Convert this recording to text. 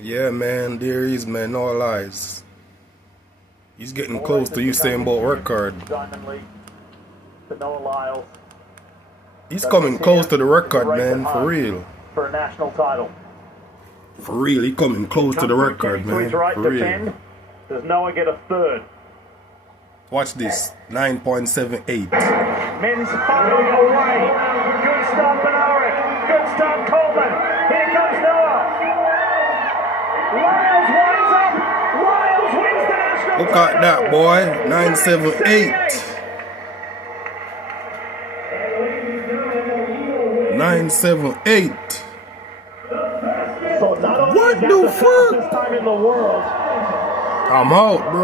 Yeah, man, there is, man, no lies. He's getting close to Usain Bolt record. Lyle. He's coming close to the record, man, for real. For a national title. For real, he's coming close to the record, man, for real. Does Noah get a third? Watch this, 9.78. Men's firing away. Good start, Benaric. Good start, Coleman. Here comes Noah. Lyles winds up. Lyles wins the national Look at that, boy. 9.78. 9.78. So not only What the fuck? Time in the world. I'm out, bro.